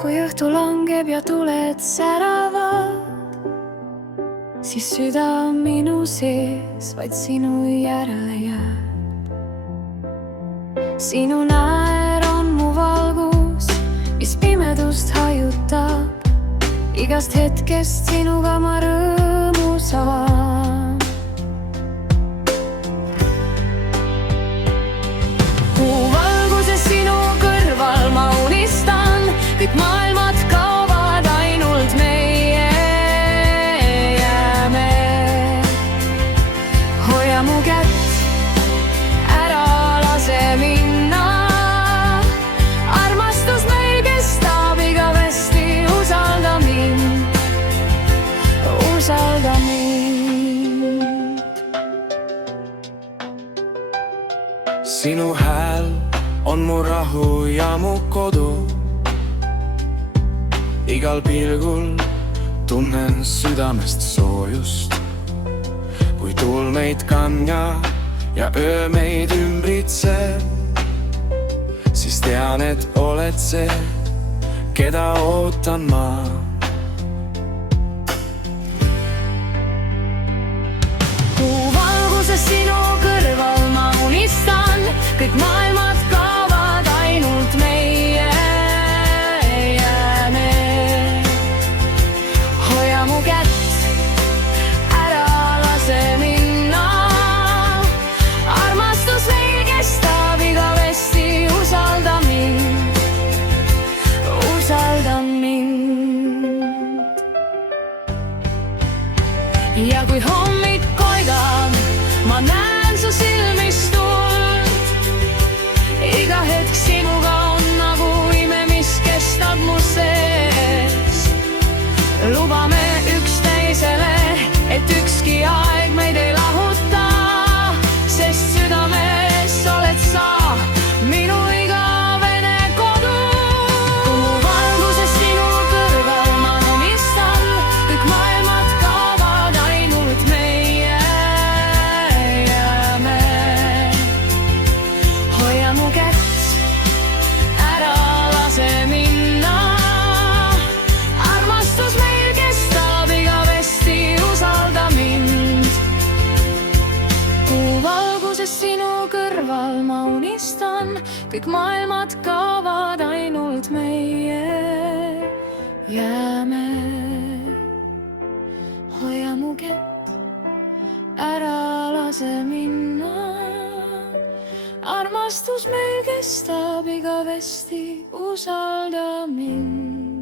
kui õhtu langeb ja tuled säravad, siis süda on minu sees, vaid sinu järele jääb. Sinu naer on mu valgus, mis pimedust hajutab. Igast hetkest sinuga ma rõõmu saan. Kuu valguses sinu kõrval ma unistan, kõik maailmad kaovad, ainult meie jääme. Hoia mu kätt, ära lase minna. Armastus meil kestab igavesti, usalda mind, usalda mind. Sinu hääl on mu rahu ja mu kodu. Igal pilgul tunnen südamest soojust. Kui tuul meid kanja ja öö meid ümbritseb, siis tean, et oled see, keda ootan ma. Kuu valguses sinu kõrval ma unistan, kõik maailmad kaovad, ainult meie jääme. Hoia mu kätt, ära lase minna. Armastus meil kestab igavesti, usalda mind, usalda mind. Ja kui hommik koidab, ma näen su silmist tuld. Iga hetk sinuga on nagu ime, mis kestab mu sees. Lubame üksteisele, et ükski aeg meid ei lahuta, sest südames oled sa minu igavene kodu. Kuu valguses sinu kõrval ma unistan, kõik maailmad kaovad, ainult meie jääme. Hoia mu kätt, ära lase minna. Armastus meil kestab igavesti, usalda mind. Kuu valguses sinu kõrval ma unistan, kõik maailmad kaovad, ainult meie jääme. Hoia mu kätt, ära lase minna. Armastus meil kestab igavesti, usalda mind.